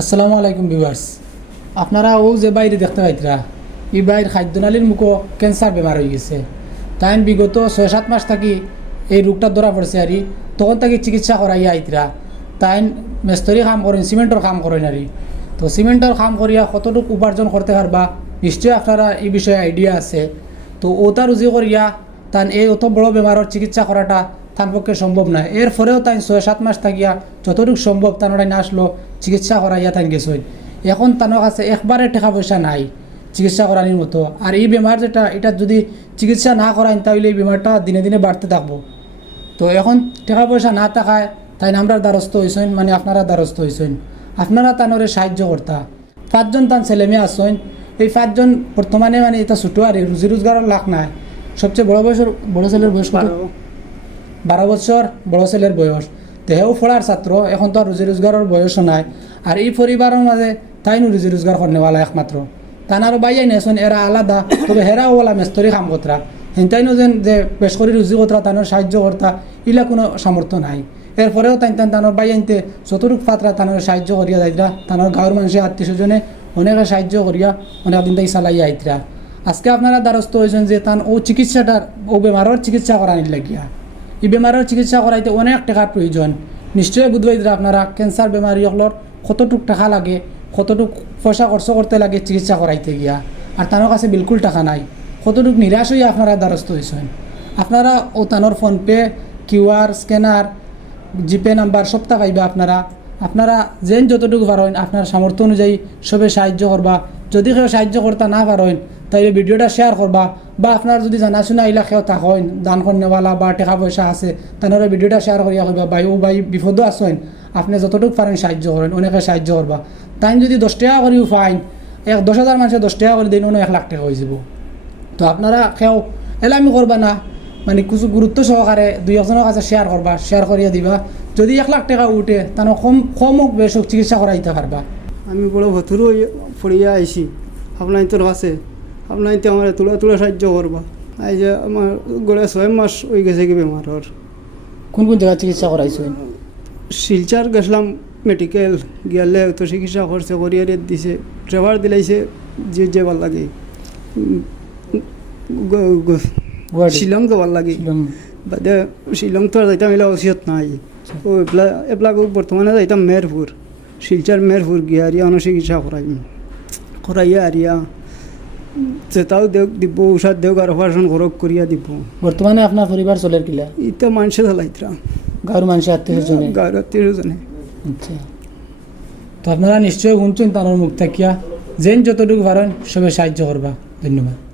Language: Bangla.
আসসালামু আলাইকুম ভিউয়ার্স। আপনারা ও যে বাইরে দেখতে পাইতরা, এই বাইর খাদ্যনালীর মুখো ক্যান্সার বেমার হয়ে গেছে। তাই বিগত ছয় সাত মাস থাকি এই রোগটা ধরা পড়ছে আর তখন তাকে চিকিৎসা করাইয়া আইতরা। তাই মেস্তরি কাম করেন, সিমেন্টর কাম করেন আর তো সিমেন্টর কাম করিয়া কতটুকু উপার্জন করতে পারবা, নিশ্চয়ই আপনারা এই বিষয়ে আইডিয়া আছে। তো ওটা রুজি করিয়া তান এই অত বড় বেমারের চিকিৎসা করাটা তার পক্ষে সম্ভব নয়। এর ফলেও তাই ছয়, সাত মাস থাকিয়া যতটুকু সম্ভব তানোরা না আসলো চিকিৎসা করাইয়া তাই গেছই এখন তানোর কাছে একবারে টাকা পয়সা নাই, চিকিৎসা করানির মতো। আর এই বেমার যেটা এটা যদি চিকিৎসা না করাইন তাহলে এই বেমারটা দিনে দিনে বাড়তে থাকব। তো এখন টাকা পয়সা না থাকায় তাই আমরা দ্বারস্থ হয়েছেন মানে আপনারা দ্বারস্থ হয়েছেন আপনারা তানোরে সাহায্য করতা পাঁচজন তান ছেলে মেয়ে আসছেন এই পাঁচজন বর্তমানে মানে এটা ছোটো আর রুজি রোজগারের লাখ নাই। সবচেয়ে বড় বয়সের বড় ছেলের বয়স বারো বছর বড় ছেলের বয়স। দেহেও ফোড়ার ছাত্র এখন তো আর রুজি রোজগারের বয়সও নাই। আর এই পরিবারের মাঝে তাইনো রুজি রোজগার করেনেওয়ালা একমাত্র তানারও বাইয়াই নেছেন এরা আলাদা, তবে হেরাও ওলা মেস্তরি কাম কতরা হেনতাইনো যেন যে বেশ করে রুজি কতরা তানোর সাহায্য করতা ইলা কোনো সামর্থ্য নাই। এরপরেও তাই তান তানোর বাইয়াইনতে যতটুক পাত্রা তানোর সাহায্য করিয়া যাইতরা তানোর গাঁৱৰ মানুষের আত্মীয় স্বজনে অনেকে সাহায্য করিয়া অনেক দিন তাই চালাইয়া আইতরা আজকে আপনারা দ্বারস্থ হয়েছেন যে তান ও চিকিৎসাটার ও বেমারের চিকিৎসা করানির লাগিয়া এই বেমারের চিকিৎসা করাইতে অনেক টাকার প্রয়োজন নিশ্চয়ই বুধবাইদরা আপনারা ক্যান্সার বেমারি হলর কতটুক টাকা লাগে, কতটুক পয়সা খরচ করতে লাগে চিকিৎসা করাইতে গিয়া। আর তার কাছে বিলকুল টাকা নাই। কতটুক নিরাশ হয়ে আপনারা দ্বারস্থ হয়েছেন আপনারা ও Tanore PhonePe QR scanner GPay number সব পাইবে আপনারা আপনারা যেন যতটুকু পারেন আপনার সামর্থ্য অনুযায়ী সবে সাহায্য করবা। যদি কেউ সাহায্য করতে না পারেন, তাইলে ভিডিওটা শেয়ার করবা। বা আপনার যদি জানাশোনা এইলা কেউ থাকেন দান করেওয়ালা বা টাকা পয়সা আছে তাহলে ভিডিওটা শেয়ার করিয়া কইবা ভাই ও ভাই বিপদও আছেন, আপনি যতটুকু পারেন সাহায্য করেন অনেকে সাহায্য করবা তাই যদি দশ টাকা করিও ফাইন এক দশ হাজার মানুষে দশ টাকা করে দিন এক লাখ টাকা হয়ে যাব। তো আপনারা কেউ এলামি করবা না। মানে কিছু গুরুত্ব সহকারে দুই একজনের কাছে শেয়ার করবা শেয়ার করিয়া দিবা যদি এক লাখ টাকা উঠে তাহলে কম কম হোক বেশ হোক চিকিৎসা করাইতে পারবা আমি বড় ভতুর ফুরিয়া আইছি আপনার তোর কাছে আপনার তো আমার তুলা তুলা সাহায্য করবা এই যে আমার গড়ে ছয় মাস হয়ে গেছে কি বেমারর কোন কোন জায়গায় চিকিৎসা করাইছেন শিলচার গেছিলাম মেডিকেল গেলে তো চিকিৎসা করছে করিয়ে রেট দিছে ট্রেভার দিলাইছে যে যে ভালো লাগে। শিলং ভালো লাগে বাদে শিলং তো যাইতাম এলা ওসিয়ত নাই ও এপলা এপলা বর্তমানে যাইতাম মেরপুর শিলচার মেরপুর গিয়া আরিয়া অন চিকিৎসা করাইম করাইয়া আরিয়া সেটাও দেও দিব ঔষধ দেওক আর অপারেশন করক করিয়া দিব বর্তমানে আপনার পরিবার চলের কিলা ইটা মানুষে চালাইতরা গাঁর মানুষের আত্মীয় স্বজনে গাঁর আত্মীয় জনে আচ্ছা তো আপনারা নিশ্চয়ই শুনছেন তার মুখ থাকিয়া যেন যতটুকু পারেন সবে সাহায্য করবা ধন্যবাদ